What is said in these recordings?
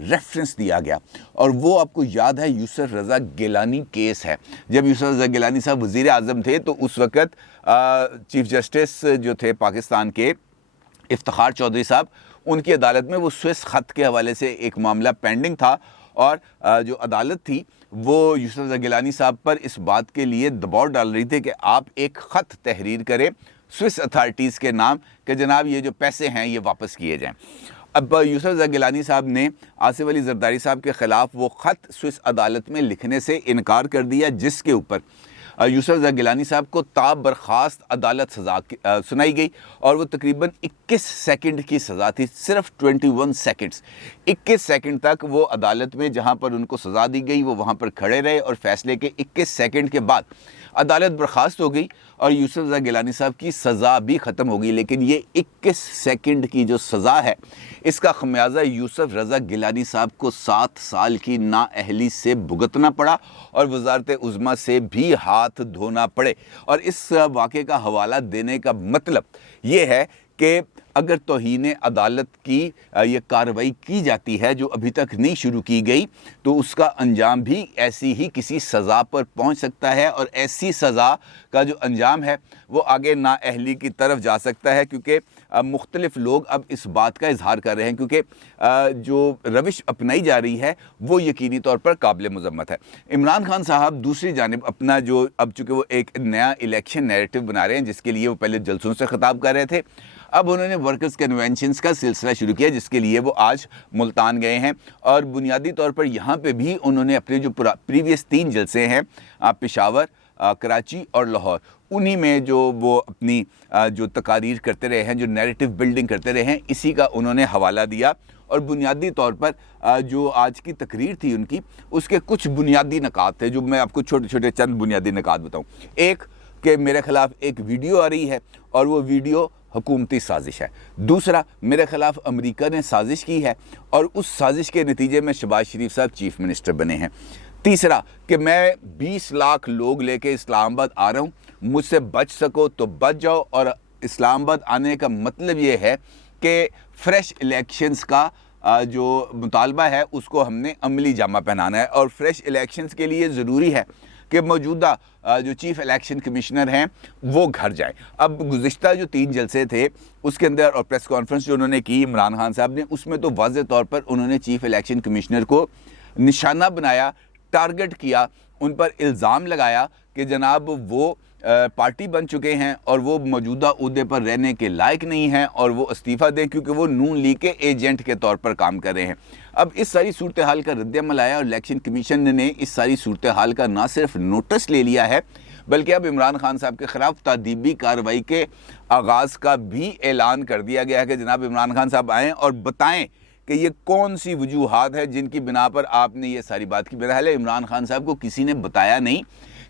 Reference دیا گیا، اور وہ آپ کو یاد ہے یوسف رضا گیلانی کیس ہے۔ جب یوسف رضا گیلانی صاحب وزیر اعظم تھے تو اس وقت چیف جسٹس جو تھے پاکستان کے افتخار چودھری صاحب، ان کی عدالت میں وہ سوئس خط کے حوالے سے ایک معاملہ پینڈنگ تھا، اور جو عدالت تھی وہ یوسف رضا گیلانی صاحب پر اس بات کے لیے دباؤ ڈال رہی تھی کہ آپ ایک خط تحریر کریں سوئس اتھارٹیز کے نام کہ جناب یہ جو پیسے ہیں یہ واپس کیے جائیں۔ اب یوسف رضا گیلانی صاحب نے آصف علی زرداری صاحب کے خلاف وہ خط سوئس عدالت میں لکھنے سے انکار کر دیا، جس کے اوپر یوسف رضا گیلانی صاحب کو تاب برخاست عدالت سزا سنائی گئی، اور وہ تقریباً 21 سیکنڈ کی سزا تھی، صرف 21 سیکنڈز، 21 سیکنڈ تک وہ عدالت میں جہاں پر ان کو سزا دی گئی وہ وہاں پر کھڑے رہے، اور فیصلے کے 21 سیکنڈ کے بعد عدالت برخاست ہو گئی اور یوسف رضا گیلانی صاحب کی سزا بھی ختم ہو گئی۔ لیکن یہ 21 سیکنڈ کی جو سزا ہے اس کا خمیازہ یوسف رضا گیلانی صاحب کو 7 سال کی نااہلی سے بھگتنا پڑا، اور وزارت عظمیٰ سے بھی ہاتھ دھونا پڑے۔ اور اس واقعے کا حوالہ دینے کا مطلب یہ ہے کہ اگر توہین عدالت کی یہ کارروائی کی جاتی ہے جو ابھی تک نہیں شروع کی گئی، تو اس کا انجام بھی ایسی ہی کسی سزا پر پہنچ سکتا ہے، اور ایسی سزا کا جو انجام ہے وہ آگے نااہلی کی طرف جا سکتا ہے، کیونکہ مختلف لوگ اب اس بات کا اظہار کر رہے ہیں، کیونکہ جو روش اپنائی جا رہی ہے وہ یقینی طور پر قابل مذمت ہے۔ عمران خان صاحب دوسری جانب اپنا جو اب چونکہ وہ ایک نیا الیکشن نیریٹو بنا رہے ہیں، جس کے لیے وہ پہلے جلسوں سے خطاب کر رہے تھے، اب انہوں نے ورکرز کنونشنز کا سلسلہ شروع کیا، جس کے لیے وہ آج ملتان گئے ہیں، اور بنیادی طور پر یہاں پہ بھی انہوں نے اپنے جو پریویس 3 جلسے ہیں پشاور، کراچی اور لاہور، انہی میں جو وہ اپنی جو تقاریر کرتے رہے ہیں، جو نیریٹو بلڈنگ کرتے رہے ہیں، اسی کا انہوں نے حوالہ دیا۔ اور بنیادی طور پر جو آج کی تقریر تھی ان کی، اس کے کچھ بنیادی نکات تھے جو میں آپ کو چھوٹے چھوٹے چند بنیادی نکات بتاؤں۔ ایک کہ میرے خلاف ایک ویڈیو آ رہی ہے اور وہ ویڈیو حکومتی سازش ہے۔ دوسرا، میرے خلاف امریکہ نے سازش کی ہے اور اس سازش کے نتیجے میں شہباز شریف صاحب چیف منسٹر بنے ہیں۔ تیسرا کہ میں 20 لاکھ لوگ لے کے اسلام آباد آ رہا ہوں، مجھ سے بچ سکو تو بچ جاؤ، اور اسلام آباد آنے کا مطلب یہ ہے کہ فریش الیکشنز کا جو مطالبہ ہے اس کو ہم نے عملی جامہ پہنانا ہے، اور فریش الیکشنز کے لیے ضروری ہے کہ موجودہ جو چیف الیکشن کمشنر ہیں وہ گھر جائیں۔ اب گزشتہ جو 3 جلسے تھے اس کے اندر اور پریس کانفرنس جو انہوں نے کی عمران خان صاحب نے، اس میں تو واضح طور پر انہوں نے چیف الیکشن کمشنر کو نشانہ بنایا، ٹارگٹ کیا، ان پر الزام لگایا کہ جناب وہ پارٹی بن چکے ہیں اور وہ موجودہ عہدے پر رہنے کے لائق نہیں ہیں اور وہ استعفیٰ دیں، کیونکہ وہ نون لیگ کے ایجنٹ کے طور پر کام کر رہے ہیں۔ اب اس ساری صورتحال کا رد عمل آیا اور الیکشن کمیشن نے اس ساری صورتحال کا نہ صرف نوٹس لے لیا ہے بلکہ اب عمران خان صاحب کے خلاف تادیبی کارروائی کے آغاز کا بھی اعلان کر دیا گیا ہے کہ جناب عمران خان صاحب آئیں اور بتائیں کہ یہ کون سی وجوہات ہے جن کی بنا پر آپ نے یہ ساری بات کی۔ بہرحال عمران خان صاحب کو کسی نے بتایا نہیں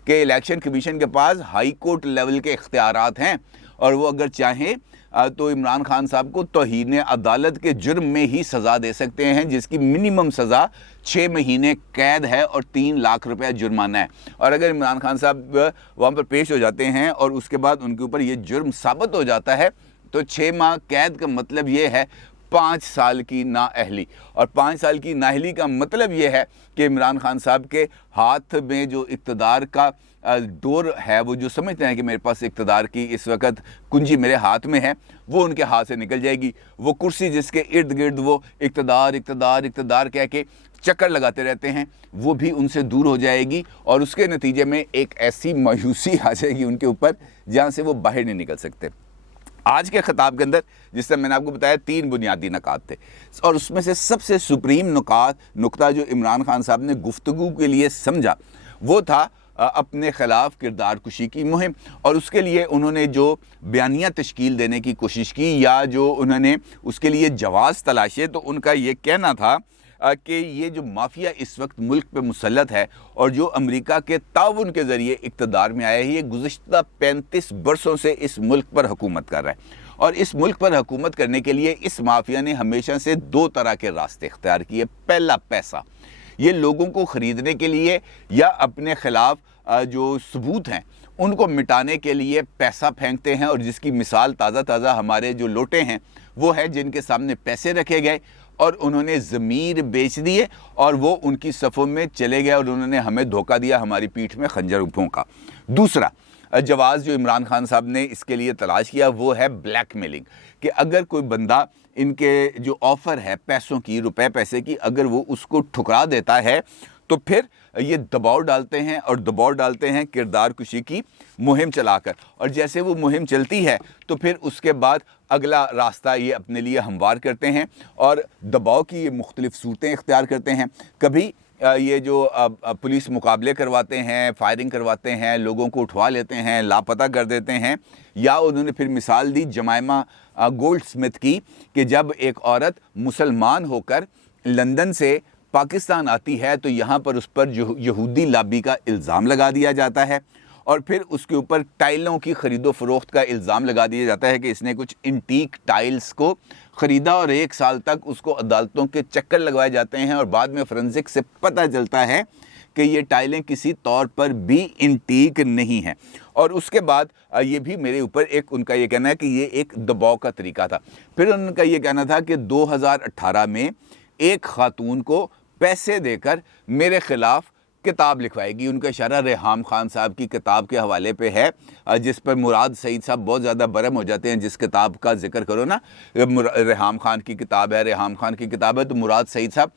کہ الیکشن کمیشن کے پاس ہائی کورٹ لیول کے اختیارات ہیں، اور وہ اگر چاہیں تو عمران خان صاحب کو توہین عدالت کے جرم میں ہی سزا دے سکتے ہیں، جس کی منیمم سزا 6 مہینے قید ہے اور 3 لاکھ روپے جرمانہ ہے۔ اور اگر عمران خان صاحب وہاں پر پیش ہو جاتے ہیں اور اس کے بعد ان کے اوپر یہ جرم ثابت ہو جاتا ہے تو 6 ماہ قید کا مطلب یہ ہے 5 سال کی نااہلی، اور 5 سال کی نااہلی کا مطلب یہ ہے کہ عمران خان صاحب کے ہاتھ میں جو اقتدار کا ڈور ہے، وہ جو سمجھتے ہیں کہ میرے پاس اقتدار کی اس وقت کنجی میرے ہاتھ میں ہے، وہ ان کے ہاتھ سے نکل جائے گی۔ وہ کرسی جس کے ارد گرد وہ اقتدار اقتدار اقتدار کہہ کے چکر لگاتے رہتے ہیں، وہ بھی ان سے دور ہو جائے گی، اور اس کے نتیجے میں ایک ایسی مایوسی آ جائے گی ان کے اوپر جہاں سے وہ باہر نہیں نکل سکتے۔ آج کے خطاب کے اندر جس طرح میں نے آپ کو بتایا 3 بنیادی نکات تھے، اور اس میں سے سب سے سپریم نقطہ جو عمران خان صاحب نے گفتگو کے لیے سمجھا وہ تھا اپنے خلاف کردار کشی کی مہم، اور اس کے لیے انہوں نے جو بیانیہ تشکیل دینے کی کوشش کی یا جو انہوں نے اس کے لیے جواز تلاشے، تو ان کا یہ کہنا تھا کہ یہ جو مافیا اس وقت ملک پہ مسلط ہے اور جو امریکہ کے تعاون کے ذریعے اقتدار میں آیا ہے، یہ گزشتہ 35 برسوں سے اس ملک پر حکومت کر رہا ہے، اور اس ملک پر حکومت کرنے کے لیے اس مافیا نے ہمیشہ سے 2 طرح کے راستے اختیار کیے۔ پہلا، پیسہ، یہ لوگوں کو خریدنے کے لیے یا اپنے خلاف جو ثبوت ہیں ان کو مٹانے کے لیے پیسہ پھینکتے ہیں، اور جس کی مثال تازہ ہمارے جو لوٹے ہیں وہ ہے جن کے سامنے پیسے رکھے گئے اور انہوں نے ضمیر بیچ دیے اور وہ ان کی صفوں میں چلے گئے اور انہوں نے ہمیں دھوکہ دیا، ہماری پیٹھ میں خنجر پھونکا۔ دوسرا جواز جو عمران خان صاحب نے اس کے لیے تلاش کیا وہ ہے بلیک میلنگ، کہ اگر کوئی بندہ ان کے جو آفر ہے پیسوں کی، روپے پیسے کی، اگر وہ اس کو ٹھکرا دیتا ہے تو پھر یہ دباؤ ڈالتے ہیں، اور دباؤ ڈالتے ہیں کردار کشی کی مہم چلا کر، اور جیسے وہ مہم چلتی ہے تو پھر اس کے بعد اگلا راستہ یہ اپنے لیے ہموار کرتے ہیں اور دباؤ کی یہ مختلف صورتیں اختیار کرتے ہیں۔ کبھی یہ جو پولیس مقابلے کرواتے ہیں، فائرنگ کرواتے ہیں، لوگوں کو اٹھوا لیتے ہیں، لاپتہ کر دیتے ہیں، یا انہوں نے پھر مثال دی جمائمہ گولڈ سمتھ کی کہ جب ایک عورت مسلمان ہو کر لندن سے پاکستان آتی ہے تو یہاں پر اس پر یہودی لابی کا الزام لگا دیا جاتا ہے، اور پھر اس کے اوپر ٹائلوں کی خرید و فروخت کا الزام لگا دیا جاتا ہے کہ اس نے کچھ انٹیک ٹائلز کو خریدا، اور 1 سال تک اس کو عدالتوں کے چکر لگوائے جاتے ہیں، اور بعد میں فورنزک سے پتہ چلتا ہے کہ یہ ٹائلیں کسی طور پر بھی انٹیک نہیں ہیں۔ اور اس کے بعد یہ بھی میرے اوپر ان کا یہ کہنا ہے کہ یہ ایک دباؤ کا طریقہ تھا۔ پھر ان کا یہ کہنا تھا کہ 2018 میں ایک خاتون کو پیسے دے کر میرے خلاف کتاب لکھوائے گی۔ ان کا اشارہ ریحام خان صاحب کی کتاب کے حوالے پہ ہے، جس پر مراد سعید صاحب بہت زیادہ برہم ہو جاتے ہیں۔ جس کتاب کا ذکر کرو نا، ریحام خان کی کتاب ہے، ریحام خان کی کتاب ہے، تو مراد سعید صاحب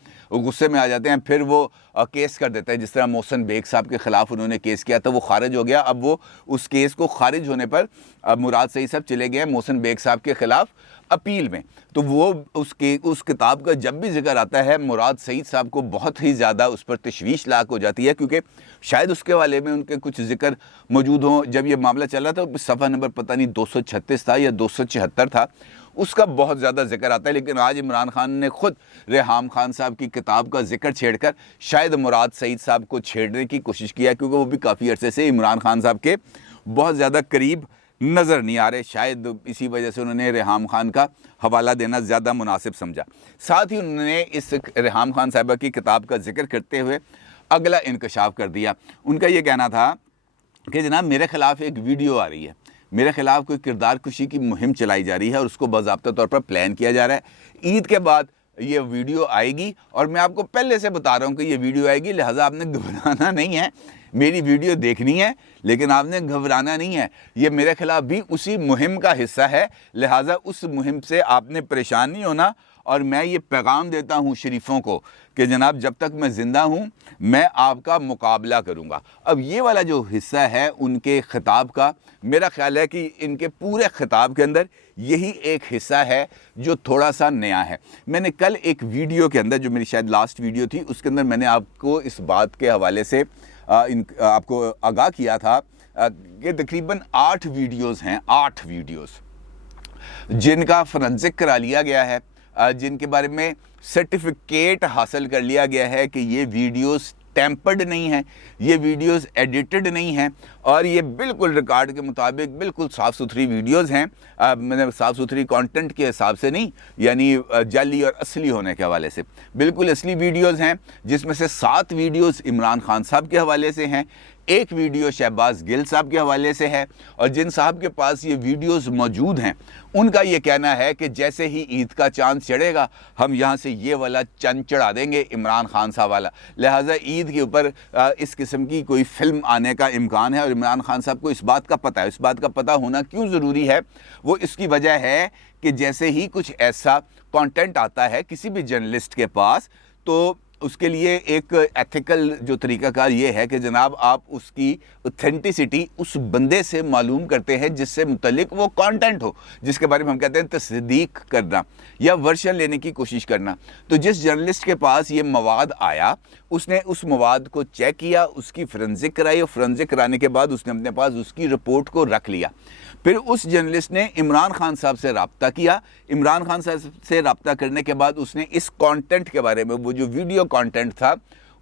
غصے میں آ جاتے ہیں، پھر وہ کیس کر دیتے ہیں۔ جس طرح محسن بیگ صاحب کے خلاف انہوں نے کیس کیا تھا، وہ خارج ہو گیا، اب وہ اس کیس کو خارج ہونے پر مراد سعید صاحب چلے گئے محسن بیگ صاحب کے خلاف اپیل میں۔ تو وہ اس کتاب کا جب بھی ذکر آتا ہے مراد سعید صاحب کو بہت ہی زیادہ اس پر تشویش لاحق ہو جاتی ہے، کیونکہ شاید اس کے والے میں ان کے کچھ ذکر موجود ہوں۔ جب یہ معاملہ چل رہا تھا صفحہ نمبر پتہ نہیں 236 تھا یا 276 تھا، اس کا بہت زیادہ ذکر آتا ہے، لیکن آج عمران خان نے خود ریحام خان صاحب کی کتاب کا ذکر چھیڑ کر شاید مراد سعید صاحب کو چھیڑنے کی کوشش کیا، کیونکہ وہ بھی کافی عرصے سے عمران خان صاحب کے بہت زیادہ قریب نظر نہیں آ رہے، شاید اسی وجہ سے انہوں نے ریحام خان کا حوالہ دینا زیادہ مناسب سمجھا۔ ساتھ ہی انہوں نے اس ریحام خان صاحبہ کی کتاب کا ذکر کرتے ہوئے اگلا انکشاف کر دیا۔ ان کا یہ کہنا تھا کہ جناب میرے خلاف ایک ویڈیو آ رہی ہے، میرے خلاف کوئی کردار کشی کی مہم چلائی جا رہی ہے اور اس کو باضابطہ طور پر پلان کیا جا رہا ہے۔ عید کے بعد یہ ویڈیو آئے گی، اور میں آپ کو پہلے سے بتا رہا ہوں کہ یہ ویڈیو آئے گی، لہٰذا آپ نے گھبرانا نہیں ہے، میری ویڈیو دیکھنی ہے، لیکن آپ نے گھبرانا نہیں ہے۔ یہ میرے خلاف بھی اسی مہم کا حصہ ہے، لہٰذا اس مہم سے آپ نے پریشان نہیں ہونا، اور میں یہ پیغام دیتا ہوں شریفوں کو کہ جناب جب تک میں زندہ ہوں میں آپ کا مقابلہ کروں گا۔ اب یہ والا جو حصہ ہے ان کے خطاب کا، میرا خیال ہے کہ ان کے پورے خطاب کے اندر یہی ایک حصہ ہے جو تھوڑا سا نیا ہے۔ میں نے کل ایک ویڈیو کے اندر، جو میری شاید لاسٹ ویڈیو تھی، اس کے اندر میں نے آپ کو اس بات کے حوالے سے آپ کو آگاہ کیا تھا کہ تقریباً 8 ویڈیوز ہیں، 8 ویڈیوز جن کا فورنزک کرا لیا گیا ہے، جن کے بارے میں سرٹیفکیٹ حاصل کر لیا گیا ہے کہ یہ ویڈیوز ٹیمپرڈ نہیں ہیں، یہ ویڈیوز ایڈیٹڈ نہیں ہیں، اور یہ بالکل ریکارڈ کے مطابق بالکل صاف ستھری ویڈیوز ہیں۔ میں نے صاف ستھری کانٹینٹ کے حساب سے نہیں، یعنی جعلی اور اصلی ہونے کے حوالے سے بالکل اصلی ویڈیوز ہیں، جس میں سے 7 ویڈیوز عمران خان صاحب کے حوالے سے ہیں، 1 ویڈیو شہباز گل صاحب کے حوالے سے ہے، اور جن صاحب کے پاس یہ ویڈیوز موجود ہیں ان کا یہ کہنا ہے کہ جیسے ہی عید کا چاند چڑھے گا ہم یہاں سے یہ والا چند چڑھا دیں گے عمران خان صاحب والا، لہٰذا عید کے اوپر اس قسم کی کوئی فلم آنے کا امکان ہے، اور عمران خان صاحب کو اس بات کا پتہ ہے۔ اس بات کا پتہ ہونا کیوں ضروری ہے؟ وہ اس کی وجہ ہے کہ جیسے ہی کچھ ایسا کانٹینٹ آتا ہے کسی بھی جرنلسٹ کے پاس، تو اس کے لیے ایک ایتھیکل جو طریقہ کار یہ ہے کہ جناب آپ اس کی اوتھینٹسٹی اس بندے سے معلوم کرتے ہیں جس سے متعلق وہ کانٹینٹ ہو، جس کے بارے میں ہم کہتے ہیں تصدیق کرنا یا ورشن لینے کی کوشش کرنا۔ تو جس جرنلسٹ کے پاس یہ مواد آیا، اس نے اس مواد کو چیک کیا، اس کی فورنزک کرائی، اور فورنزک کرانے کے بعد اس نے اپنے پاس اس کی رپورٹ کو رکھ لیا۔ پھر اس جرنلسٹ نے عمران خان صاحب سے رابطہ کیا، عمران خان صاحب سے رابطہ کرنے کے بعد اس نے اس کانٹینٹ کے بارے میں، وہ جو ویڈیو کانٹینٹ تھا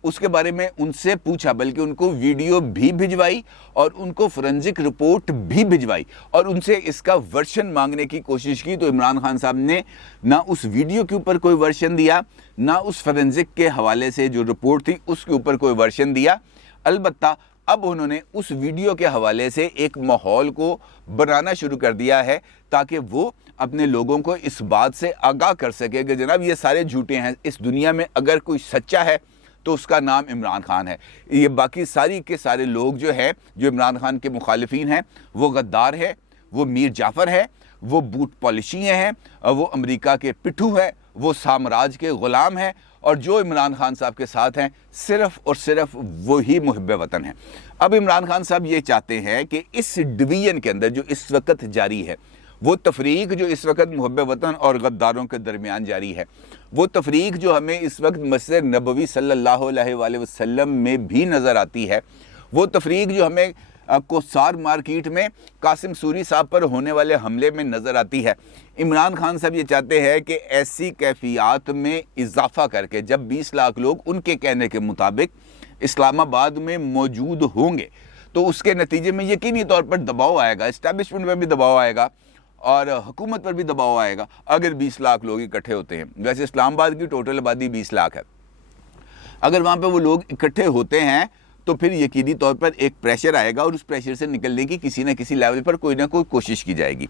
اس کے بارے میں ان سے پوچھا، بلکہ ان کو ویڈیو بھی بھجوائی اور ان کو فورنزک رپورٹ بھی بھجوائی، اور ان سے اس کا ورشن مانگنے کی کوشش کی۔ تو عمران خان صاحب نے نہ اس ویڈیو کے اوپر کوئی ورشن دیا، نہ اس فورنزک کے حوالے سے جو رپورٹ تھی اس کے اوپر کوئی ورشن دیا۔ البتہ اب انہوں نے اس ویڈیو کے حوالے سے ایک ماحول کو بنانا شروع کر دیا ہے تاکہ وہ اپنے لوگوں کو اس بات سے آگاہ کر سکے کہ جناب یہ سارے جھوٹے ہیں، اس دنیا میں اگر کوئی سچا ہے تو اس کا نام عمران خان ہے، یہ باقی ساری کے سارے لوگ جو ہے جو عمران خان کے مخالفین ہیں وہ غدار ہے، وہ میر جعفر ہے، وہ بوٹ پالشیے ہیں، وہ امریکہ کے پٹھو ہے، وہ سامراج کے غلام ہیں، اور جو عمران خان صاحب کے ساتھ ہیں صرف اور صرف وہی محب وطن ہیں۔ اب عمران خان صاحب یہ چاہتے ہیں کہ اس ڈویژن کے اندر جو اس وقت جاری ہے، وہ تفریق جو اس وقت محب وطن اور غداروں کے درمیان جاری ہے، وہ تفریق جو ہمیں اس وقت مسجد نبوی صلی اللہ علیہ وآلہ وسلم میں بھی نظر آتی ہے، وہ تفریق جو ہمیں کوسار مارکیٹ میں قاسم سوری صاحب پر ہونے والے حملے میں نظر آتی ہے، عمران خان صاحب یہ چاہتے ہیں کہ ایسی کیفیات میں اضافہ کر کے جب 20 لاکھ لوگ ان کے کہنے کے مطابق اسلام آباد میں موجود ہوں گے تو اس کے نتیجے میں یقینی طور پر دباؤ آئے گا، اسٹیبلشمنٹ پر بھی دباؤ آئے گا اور حکومت پر بھی دباؤ آئے گا اگر 20 لاکھ لوگ اکٹھے ہوتے ہیں۔ ویسے اسلام آباد کی ٹوٹل آبادی 20 لاکھ ہے، اگر وہاں پہ وہ لوگ اکٹھے ہوتے ہیں تو پھر یقینی طور پر ایک پریشر آئے گا اور اس پریشر سے نکلنے کی کسی نہ کسی لیول پر کوئی نہ کوئی کوشش کی جائے گی۔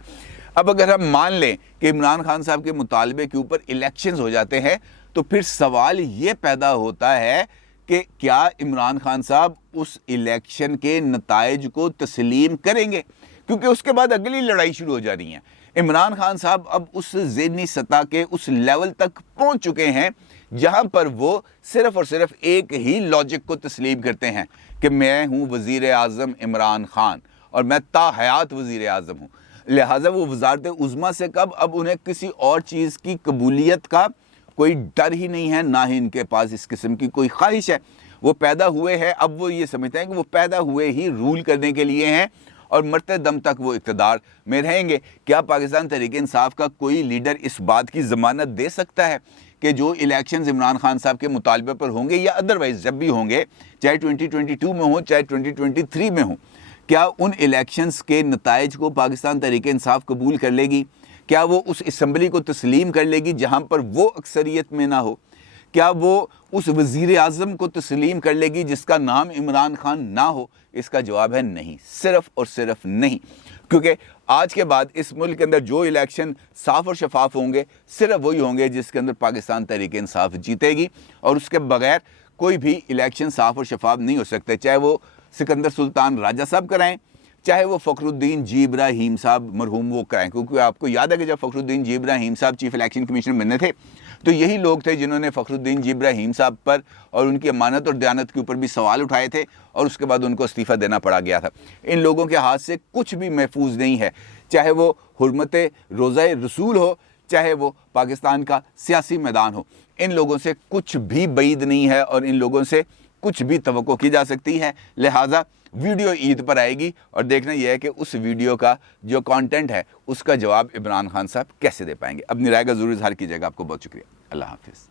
اب اگر ہم مان لیں کہ عمران خان صاحب کے مطالبے کے اوپر الیکشنز ہو جاتے ہیں تو پھر سوال یہ پیدا ہوتا ہے کہ کیا عمران خان صاحب اس الیکشن کے نتائج کو تسلیم کریں گے، کیونکہ اس کے بعد اگلی لڑائی شروع ہو جانی ہے۔ عمران خان صاحب اب اس ذہنی سطح کے اس لیول تک پہنچ چکے ہیں جہاں پر وہ صرف اور صرف ایک ہی لاجک کو تسلیم کرتے ہیں کہ میں ہوں وزیر اعظم عمران خان اور میں تا حیات وزیر اعظم ہوں، لہٰذا وہ وزارت عظمیٰ سے کب اب انہیں کسی اور چیز کی قبولیت کا کوئی ڈر ہی نہیں ہے، نہ ہی ان کے پاس اس قسم کی کوئی خواہش ہے۔ وہ پیدا ہوئے ہیں، اب وہ یہ سمجھتے ہیں کہ وہ پیدا ہوئے ہی رول کرنے کے لیے ہیں اور مرتے دم تک وہ اقتدار میں رہیں گے۔ کیا پاکستان تحریک انصاف کا کوئی لیڈر اس بات کی ضمانت دے سکتا ہے کہ جو الیکشنز عمران خان صاحب کے مطالبے پر ہوں گے یا ادروائز جب بھی ہوں گے، چاہے 2022 میں ہوں چاہے 2023 میں ہوں، کیا ان الیکشنز کے نتائج کو پاکستان تحریک انصاف قبول کر لے گی؟ کیا وہ اس اسمبلی کو تسلیم کر لے گی جہاں پر وہ اکثریت میں نہ ہو؟ کیا وہ اس وزیر اعظم کو تسلیم کر لے گی جس کا نام عمران خان نہ ہو؟ اس کا جواب ہے نہیں، صرف اور صرف نہیں، کیونکہ آج کے بعد اس ملک کے اندر جو الیکشن صاف اور شفاف ہوں گے صرف وہی ہوں گے جس کے اندر پاکستان تحریک انصاف جیتے گی، اور اس کے بغیر کوئی بھی الیکشن صاف اور شفاف نہیں ہو سکتے، چاہے وہ سکندر سلطان راجہ صاحب کرائیں، چاہے وہ فخر الدین جی ابراہیم صاحب مرحوم وہ کرائیں، کیونکہ آپ کو یاد ہے کہ جب فخر الدین جی ابراہیم صاحب چیف الیکشن کمیشنر بنے تھے تو یہی لوگ تھے جنہوں نے فخر الدین جی ابراہیم صاحب پر اور ان کی امانت اور دیانت کے اوپر بھی سوال اٹھائے تھے اور اس کے بعد ان کو استعفیٰ دینا پڑا گیا تھا۔ ان لوگوں کے ہاتھ سے کچھ بھی محفوظ نہیں ہے، چاہے وہ حرمت روزہ رسول ہو، چاہے وہ پاکستان کا سیاسی میدان ہو، ان لوگوں سے کچھ بھی بعید نہیں ہے اور ان لوگوں سے کچھ بھی توقع کی جا سکتی ہے۔ لہٰذا ویڈیو عید پر آئے گی اور دیکھنا یہ ہے کہ اس ویڈیو کا جو کانٹینٹ ہے اس کا جواب عمران خان صاحب کیسے دے پائیں گے۔ اپنی رائے کا ضرور اظہار کیجیے گا۔ آپ کو بہت شکریہ۔ اللہ حافظ۔